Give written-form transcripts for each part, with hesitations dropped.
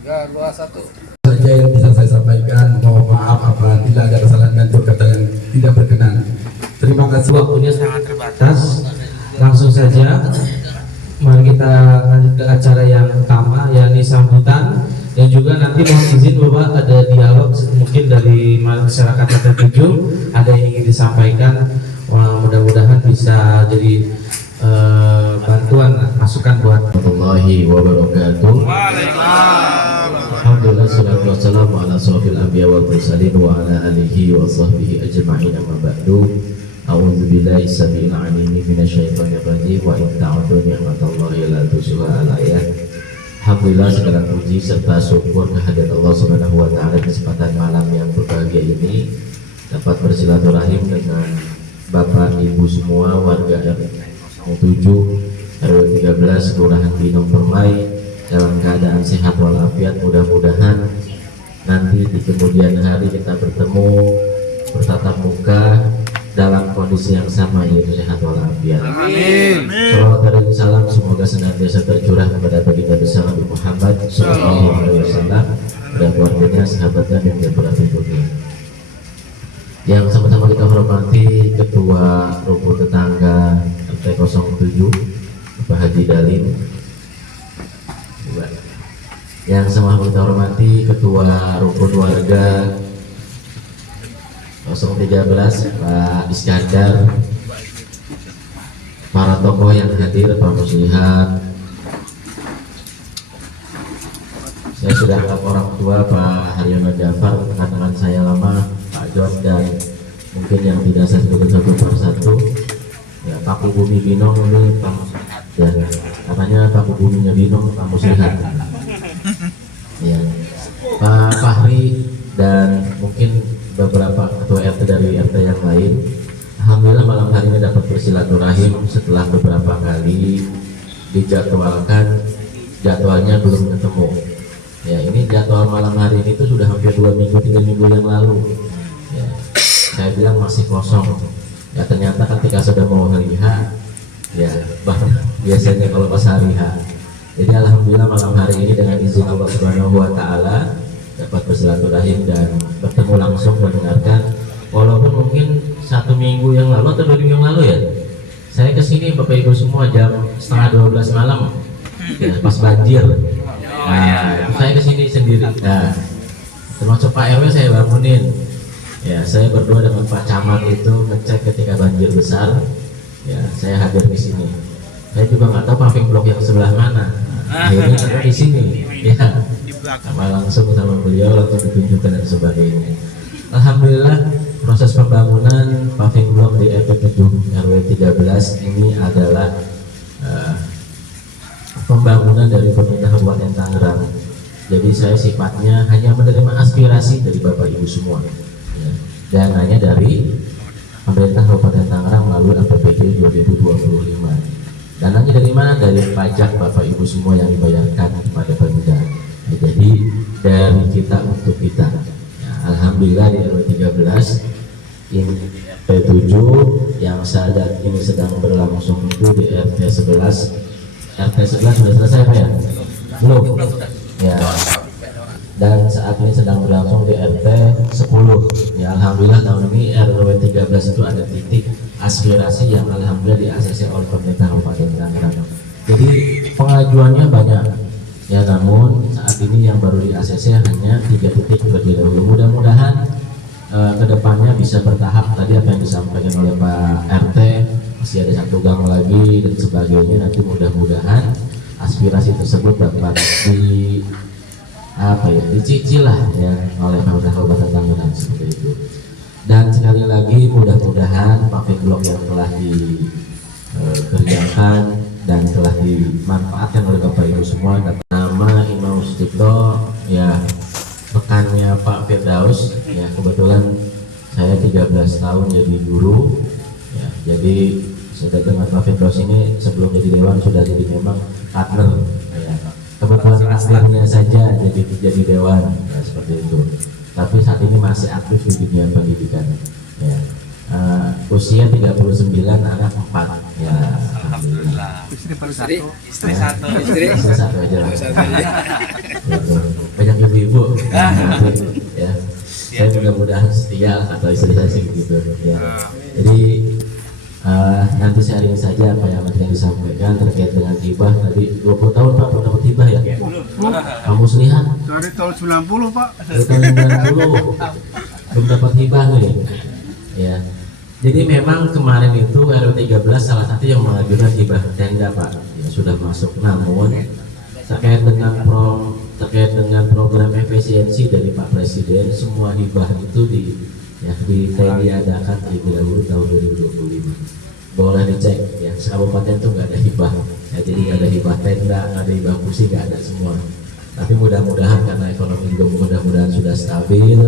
Saja yang bisa saya sampaikan, mohon maaf apabila ada kesalahan dan kata yang tidak berkenan. Terima kasih. Waktunya sangat terbatas. Langsung saja, mari kita lanjut ke acara yang utama, yakni sambutan. Dan juga nanti mohon izin Bapak ada dialog mungkin dari masyarakat RT 7 ada yang ingin disampaikan. Mudah-mudahan bisa jadi bantuan masukan buat warahmatullahi wabarakatuh. Alhamdulillah, salatu wassalamu ala asrofil anbiya wal mursalin wa ala alihi wa sahbihi ajma'in, amma ba'du. A'udzu billahi samii'il 'aliim minasyaitonir rajim wa in ta'uddu ni'matallahi la tuhsuha. Al-ayat. Alhamdulillah, segala puji serta syukur kehadirat Allah Subhanahu wa taala kesempatan malam yang berbahagia ini dapat bersilaturahim dengan Bapak Ibu semua warga RT 7 RW 13 Kelurahan Binong Permai dalam keadaan sehat walafiat. Mudah-mudahan nanti di kemudian hari kita bertemu bertatap muka dalam kondisi yang sama, yaitu sehat walafiat. Amin. Salawat dan salam semoga senantiasa tercurah kepada baginda besar Nabi Muhammad Sallallahu Alaihi Wasallam, pada keluarganya, sahabatnya, dan para pengikutnya. Yang sama-sama kita hormati Ketua Rukun Tetangga RT 07 Bapak Haji Dalim. Yang sama-sama kita hormati Ketua Rukun Warga 013 Pak Iskandar, para tokoh yang hadir, Pak Muslihat. Saya sudah anggap orang tua Pak Haryono Jafar, teman-teman saya lama, Pak John, dan mungkin yang tidak saya sebutkan satu persatu. Ya, Paku Bumi Binong ini Pak Muslihat, dan katanya Paku Buminya Binong Pak Muslihat. Ya, Pak Fahri dan mungkin beberapa ketua RT dari RT yang lain. Alhamdulillah malam hari ini dapat bersilaturahim setelah beberapa kali dijadwalkan, jadwalnya belum ketemu. Ya, ini jadwal malam hari ini itu sudah hampir 2 minggu 3 minggu yang lalu. Ya, saya bilang masih kosong. Ya, ternyata ketika sudah mau hari H, ya biasanya kalau pas hari H. Jadi alhamdulillah malam hari ini dengan izin Allah Subhanahu wa taala dapat bersilaturahim dan bertemu langsung, mendengarkan. Walaupun mungkin 1 minggu yang lalu atau 2 minggu yang lalu ya, saya kesini Bapak Ibu semua jam setengah 12 malam ya, pas banjir. Nah, saya kesini sendiri. Nah, termasuk Pak RW saya bangunin. Ya, saya berdua dengan Pak Camat itu ngecek ketika banjir besar. Ya, saya hadir di sini. Saya juga nggak tahu paving blok yang sebelah mana. Akhirnya ada di sini. Ya. Sama langsung sama beliau langsung ditunjukkan dan sebagainya. Alhamdulillah proses pembangunan paving block di RT 7 RW 13 ini adalah pembangunan dari pemerintah Kabupaten Tangerang. Jadi saya sifatnya hanya menerima aspirasi dari Bapak Ibu semua, ya, dan hanya dari pemerintah Kabupaten Tangerang melalui APBD 2025. Dan hanya dari mana? Dari pajak Bapak Ibu semua yang dibayarkan kepada Pemda. Jadi dari kita untuk kita. Ya, alhamdulillah di RW 13 ini RT 7 yang saat ini sedang berlangsung itu di RT 11. RT 11 sudah selesai Pak ya? Belum. Ya. Dan saat ini sedang berlangsung di RT 10. Ya, alhamdulillah tahun ini RW 13 itu ada titik aspirasi yang alhamdulillah di-ACC oleh pemerintah Kabupaten Tangerang. Jadi pengajuannya banyak. Ya, namun saat ini yang baru di-ACC hanya 3 titik terlebih dahulu. Mudah-mudahan kedepannya bisa bertahap. Tadi apa yang disampaikan oleh Pak RT, masih ada 1 gang lagi dan sebagainya. Nanti mudah-mudahan aspirasi tersebut dapat dicicil lah ya oleh pemerintah Kabupaten Tangerang seperti itu. Dan sekali lagi mudah-mudahan paving blok yang telah dikerjakan dan telah dimanfaatkan oleh Bapak Ibu semua. Nama Imam Sucipto, ya rekannya Pak Firdaus, ya kebetulan saya 13 tahun jadi guru, ya, jadi sudah dengan Pak Firdaus ini sebelum jadi dewan sudah jadi memang partner, ya. Kebetulan partnernya saja jadi dewan, ya, seperti itu. Tapi saat ini masih aktif di dunia pendidikan, ya. Usia 39, anak 4, ya alhamdulillah. Istri baru 1. Istri 1 aja lah. ibu-ibu. Ya, saya mudah-mudahan setia atau istri saya sih gitu. Ya. Jadi nanti sharing saja apa yang nanti disampaikan terkait dengan hibah. Tadi 20 tahun Pak belum dapat hibah ya? Kamu selihat? Dari tahun 90 Pak. Dari tahun 90 belum dapat hibah nih. Ya. Jadi memang kemarin itu RW 13 salah satu yang mengajukan hibah tenda Pak. Ya, sudah masuk, namun terkait dengan program efisiensi dari Pak Presiden, semua hibah itu diadakan terlebih dahulu tahun 2025. Boleh dicek ya, sekabupaten itu nggak ada hibah, ya, jadi nggak ada hibah tenda, nggak ada hibah kursi, nggak ada semua. Tapi mudah-mudahan karena ekonomi juga mudah-mudahan sudah stabil,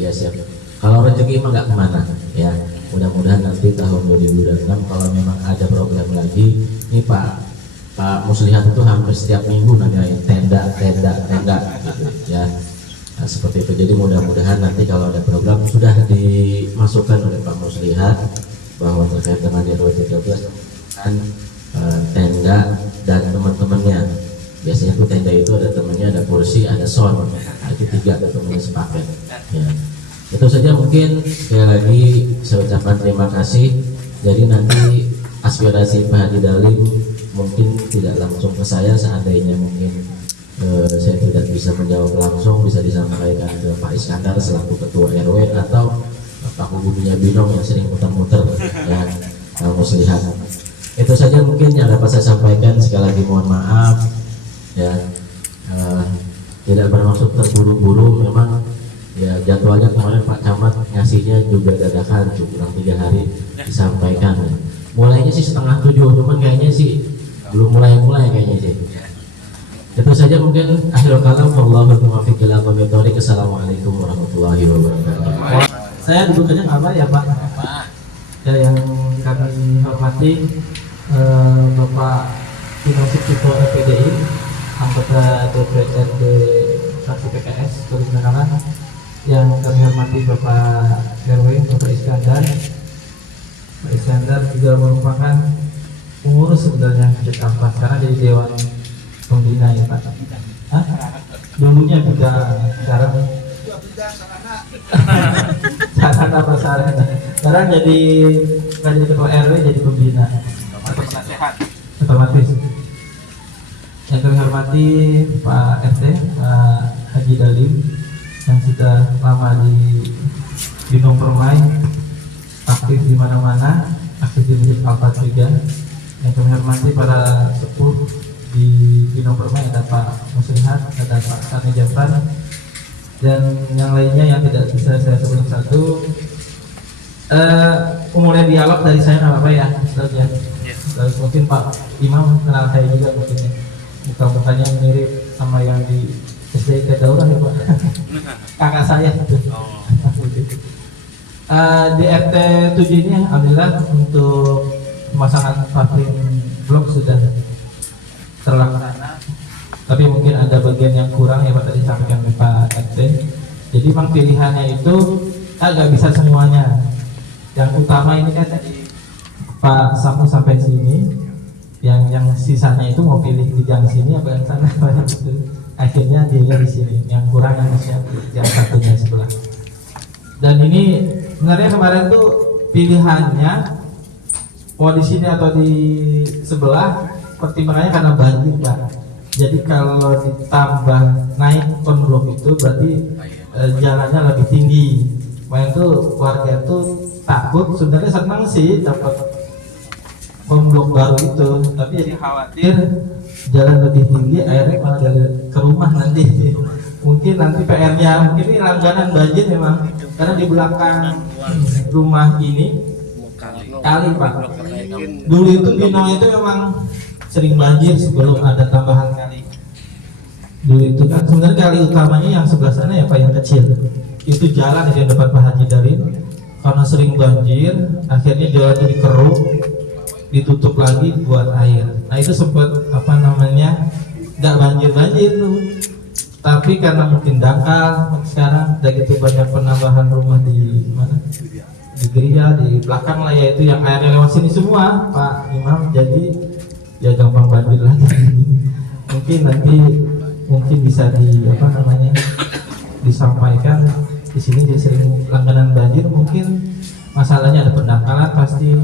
ya siap. Kalau rezeki mah nggak kemana, ya. Mudah-mudahan nanti tahun 2026 kalau memang ada program lagi, ini Pak Muslihat itu hampir setiap minggu nanyain tenda gitu ya. Nah, seperti itu. Jadi mudah-mudahan nanti kalau ada program sudah dimasukkan oleh Pak Muslihat bahwa terkait dengan RW 13 kan tenda dan teman-temannya. Biasanya tuh tenda itu ada temannya, ada kursi, ada sound. Itu 3 temannya sepaket. Ya. Itu saja mungkin. Sekali lagi saya ucapkan terima kasih. Jadi nanti aspirasi Pak Haji Dalim mungkin tidak langsung ke saya, seandainya mungkin saya tidak bisa menjawab langsung, bisa disampaikan ke Pak Iskandar selaku Ketua RW atau Pak Bumi Binong yang sering muter-muter ya, Muslihat. Itu saja mungkin yang dapat saya sampaikan. Sekali lagi mohon maaf ya, tidak bermaksud terburu-buru. Memang ya jadwalnya kemarin Pak Camat ngasihnya juga dadakan, kurang 3 hari disampaikan. Mulainya sih 6:30, cuman kayaknya sih belum mulai kayaknya sih. Itu saja mungkin. Akhirul kalam, wallahu muwaffiq ila aqwamit thoriq. Assalamualaikum warahmatullahi wabarakatuh. Saya duduknya apa ya Pak? Ya, yang kami hormati Bapak Pinusik Cipto PDI, anggota DPRD fraksi PKS Turun Menangan. Yang kami hormati Bapak RW, Bapak Iskandar. Pak Iskandar juga merupakan pengurus sebenarnya di Kampar, karena jadi Dewan Pembina ya Pak. Hah? Dulunya juga, sekarang sarana apa sarana? Sekarang jadi ketua RW, jadi pembina atau penasehat otomatis. Yang kami hormati Pak RT, Pak Haji Dalim, yang sudah lama di Binong Permai, aktif di mana-mana, aktif di Masjid Al-Fatih juga. Yang kami hormati para sepuh di Binong Permai, ada Pak Muslihat, ada Pak Sani Jafar, dan yang lainnya yang tidak bisa saya sebut satu. Mulai dialog dari saya nggak apa-apa ya, Ustaz ya. Terus mungkin Pak Imam kenal saya juga mungkin ya. Muka-mukanya mirip sama yang di SDIK Daurah ya Pak. Kakak saya gitu. Di RT 7 ini alhamdulillah untuk pemasangan paving blok sudah terlaksana. Tapi mungkin ada bagian yang kurang ya Pak, tadi sampaikan oleh Pak RT. Jadi memang pilihannya itu agak bisa semuanya. Yang utama ini kan tadi Pak Samu sampai sini, yang sisanya itu mau pilih di yang sini apa yang sana gitu. Akhirnya dia di sini, yang kurang yang yang satunya sebelah. Dan ini sebenarnya kemarin tuh pilihannya mau di sini atau di sebelah, pertimbangannya karena banjir Pak. Jadi kalau ditambah naik konblok itu berarti jalannya lebih tinggi. Makanya itu warga tuh takut, sebenarnya senang sih dapat konblok baru itu, tapi jadi khawatir jalan lebih tinggi, airnya malah dari ke rumah nanti. Mungkin nanti PR-nya, mungkin ini langganan banjir memang, karena di belakang rumah ini kali Pak. Dulu itu Binong itu memang sering banjir sebelum ada tambahan kali. Dulu itu kan sebenarnya kali utamanya yang sebelah sana ya Pak, yang kecil. Itu jalan di depan Pak Haji Dalim, karena sering banjir, akhirnya jalan itu dikeruk, ditutup lagi buat air. Nah itu sempat apa namanya, nggak banjir tuh. Tapi karena mungkin dangkal sekarang, udah gitu banyak penambahan rumah di mana? Di gereja, di belakang lah ya, itu yang airnya lewat sini semua Pak Imam, jadi ya gampang banjir lagi. Mungkin nanti mungkin bisa disampaikan di sini. Dia sering langganan banjir, mungkin masalahnya ada pendangkalan, pasti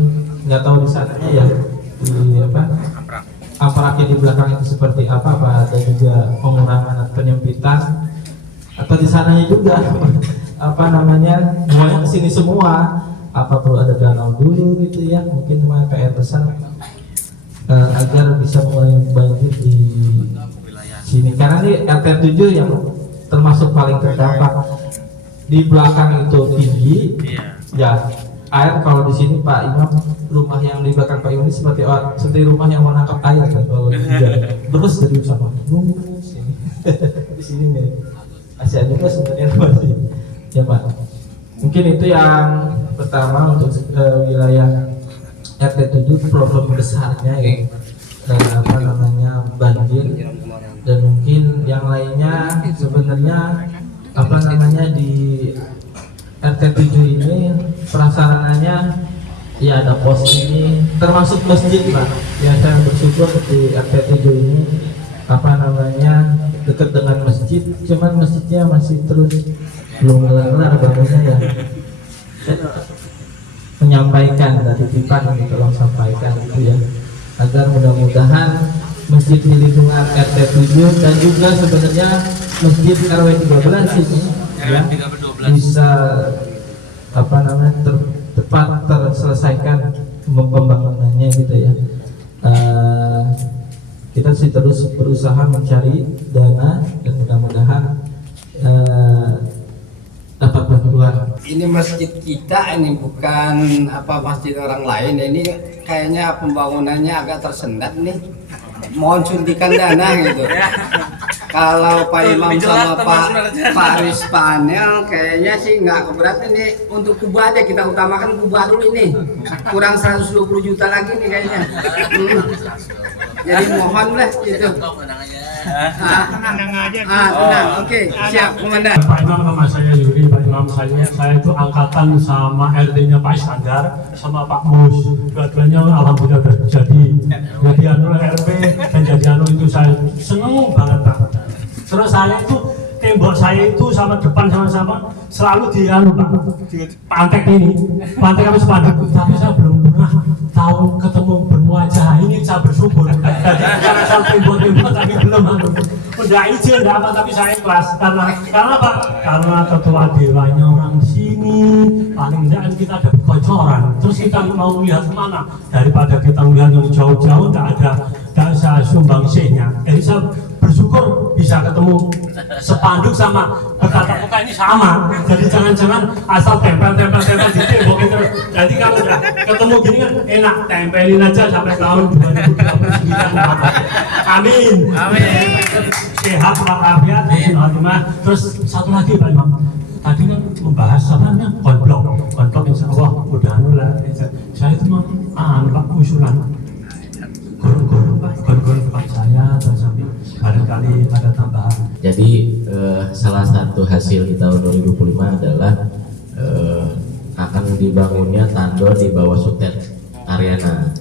nggak tahu di sananya ya di ampraknya di belakang itu seperti apa ada juga pengurangan atau penyempitan, atau di sananya juga semuanya kesini semua, apa perlu ada danau dulu gitu ya, mungkin cuma PR besar agar bisa mengurangi banjir di sini, karena ini RT 7 yang termasuk paling terdampak. Di belakang itu tinggi ya air. Kalau di sini Pak Imam, rumah yang di belakang Pak Imam ini seperti rumah yang menangkap air kan, kalau hujan terus dari sama sini di sini nih Asia juga sebenarnya masih ya Pak. Mungkin itu yang pertama untuk wilayah RT 7 problem besarnya ya banjir, dan mungkin yang lainnya sebenarnya di RT 7 ini prasarananya ya ada pos ini, termasuk masjid Pak. Ya saya bersyukur di RT 7 ini dekat dengan masjid, cuman masjidnya masih terus belum kelar bangunnya ya. Menyampaikan dari titipan yang tolong sampaikan itu ya, agar mudah-mudahan masjid di lingkungan RT 7 dan juga sebenarnya masjid RW 13 ini ya bisa tepat terselesaikan pembangunannya gitu ya. Kita sih terus berusaha mencari dana dan mudah-mudahan dapat bantuan. Ini masjid kita, ini bukan masjid orang lain. Ini kayaknya pembangunannya agak tersendat nih. Mohon suntikan dana gitu. Kalau Pak Imam sama Pak Rizpanel kayaknya sih nggak keberatan ini. Untuk kubu aja kita utamakan kubu dulu ini. Kurang 120 juta lagi nih kayaknya. Jadi mohon lah gitu. Tenang, oke, siap Komandan. Pak Imam nama saya Yuri, Pak Imam saya itu angkatan sama RT-nya Pak Iskandar sama Pak Mus. Dua-duanya alhamdulillah udah jadi RP dan jadi itu saya seneng banget Pak. Terus saya itu tembok saya itu sama depan sama-sama selalu di pantek ini, pantek kami sepanduk, tapi saya belum pernah tahu ketemu berwajah. Ini saya bersyukur. Jadi karena saya tembok tapi belum udah izin apa, tapi saya ikhlas karena apa? Karena ketua dewanya orang sini, paling tidak kita ada bocoran. Terus kita mau lihat kemana daripada kita melihat yang jauh-jauh, tidak ada sumbangsihnya. Jadi saya bersyukur bisa ketemu sepanduk sama bertatap muka ini sama. Jadi jangan-jangan asal tempel di tembok itu. Jadi kalau udah ketemu gini kan enak, tempelin aja sampai tahun 2029. Amin. Sehat walafiat. Terus satu lagi Pak Imam, tadi kan membahas konblok insya Allah udah lah. Saya itu mau Pak usulan gor Pak saya dan sampai barangkali ada tambahan. Jadi salah satu hasil di tahun 2025 adalah akan dibangunnya tandor di bawah Sutet Ariana.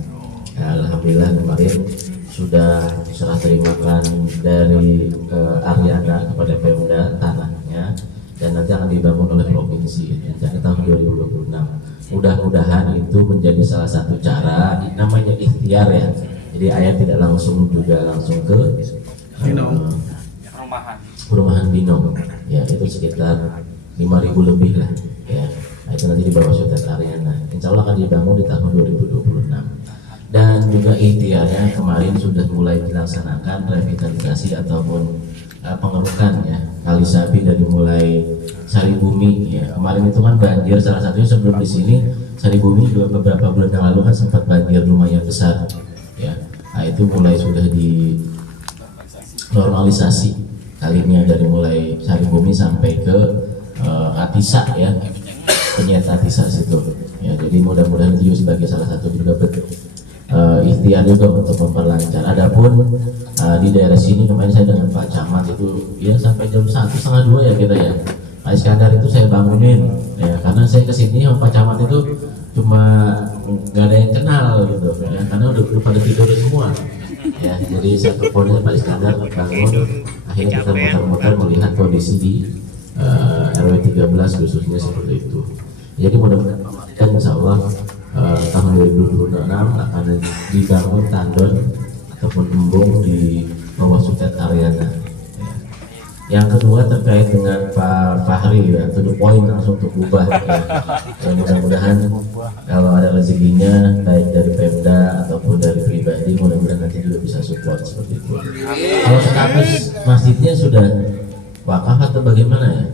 Alhamdulillah kemarin sudah serah terimakan dari Ariana kepada Pemda tanahnya, dan nanti akan dibangun oleh provinsi rencana tahun 2026. Mudah-mudahan itu menjadi salah satu cara, namanya ikhtiar ya. Jadi ayat tidak langsung ke perumahan Binong, ya itu sekitar 5.000 lebih lah, ya. Nah, itu nanti di bawah Sutet Ariana. Insya Allah akan dibangun di tahun 2026. Dan juga ikhtiarnya kemarin sudah mulai dilaksanakan revitalisasi ataupun pengerukan ya Kali Sabi dari mulai Saribumi ya. Kemarin itu kan banjir, salah satunya sebelum di sini Saribumi juga beberapa bulan yang lalu kan sempat banjir lumayan besar. Ya, nah itu mulai sudah di normalisasi kalinya dari mulai Saribumi sampai ke Atisa ya, Penyet Atisa situ ya. Jadi mudah-mudahan itu sebagai salah satu juga ikhtiar juga untuk memperlancar. Adapun di daerah sini kemarin saya dengan Pak Camat itu ya sampai jam 1, setengah 2 ya kita ya. Pak Iskandar itu saya bangunin ya, karena saya kesini sama Pak Camat itu cuma nggak ada yang kenal gitu ya, karena udah pada tidur semua ya. Jadi saya teleponnya Pak Iskandar bangun, akhirnya kita muter-muter melihat kondisi di RW 13 khususnya seperti itu. Jadi mudah-mudahan insya Allah tahun 2026 akan dibangun tandon ataupun embung di bawah Sutet Ariana. Yang kedua terkait dengan Pak Fahri ya, to the point langsung untuk ubah ya. Mudah-mudahan kalau ada rezekinya baik dari Pemda ataupun dari pribadi, mudah-mudahan nanti juga bisa support seperti itu. Kalau status masjidnya sudah wakaf atau bagaimana ya?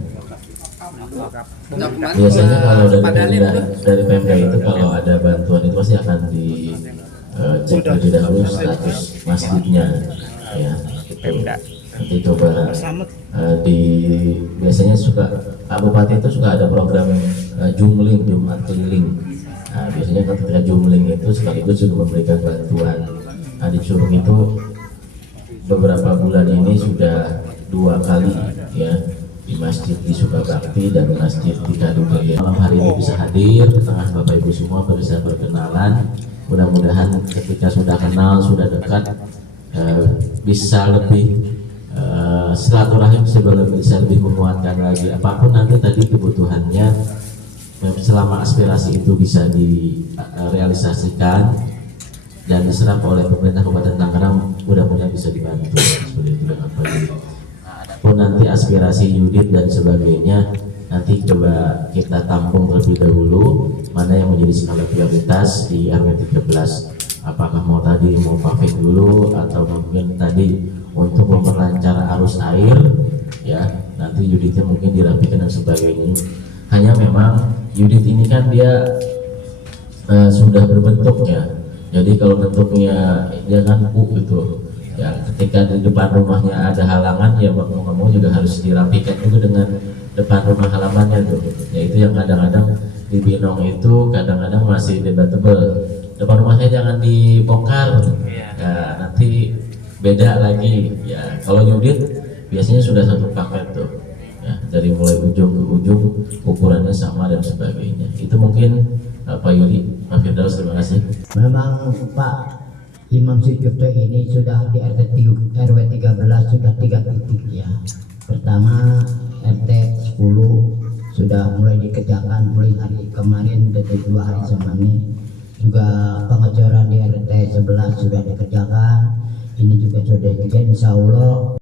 Biasanya kalau dari Pemda itu kalau ada bantuan itu pasti akan dicek terlebih dahulu status masjidnya ya. Nanti coba biasanya suka Pak Bupati itu suka ada program jumling, Jumat keliling. Nah, biasanya ketika jumling itu sekaligus juga memberikan bantuan. Nah, di Curug itu beberapa bulan ini sudah 2 kali ya, di masjid di Sukabakti dan masjid di Kadugaya. Malam hari ini bisa hadir di tengah Bapak Ibu semua, bisa berkenalan. Mudah-mudahan ketika sudah kenal, sudah dekat, bisa lebih silaturahim bisa lebih menguatkan lagi. Apapun nanti tadi kebutuhannya, selama aspirasi itu bisa direalisasikan dan diserap oleh pemerintah Kabupaten Tangerang, mudah-mudahan bisa dibantu seperti itu dengan baik. Pun nanti aspirasi Yudit dan sebagainya nanti coba kita tampung terlebih dahulu mana yang menjadi skala prioritas di RW 13. Apakah mau paving dulu atau mungkin tadi untuk memperlancar arus air ya, nanti Yuditnya mungkin dirapikan dan sebagainya. Hanya memang Yudit ini kan dia sudah berbentuk ya, jadi kalau bentuknya dia kan gitu ya, ketika di depan rumahnya ada halangan ya mau nggak mau juga harus dirapikan juga dengan depan rumah halamannya tuh ya. Itu yang kadang-kadang di Binong itu kadang-kadang masih debatable, depan rumahnya jangan dibongkar ya, nanti beda lagi ya. Kalau Yudit biasanya sudah satu paket tuh ya, dari mulai ujung ke ujung ukurannya sama dan sebagainya. Itu mungkin Pak Yudi, Pak Firdaus, terima kasih. Memang Pak Imam Sucipto ini sudah di RW 13 sudah 3 titik ya. Pertama RT 10 sudah mulai dikerjakan mulai hari kemarin, dari 2 hari sebelumnya. Juga pengecoran di RT 11 sudah dikerjakan. Ini juga sudah dikerjakan, insya Allah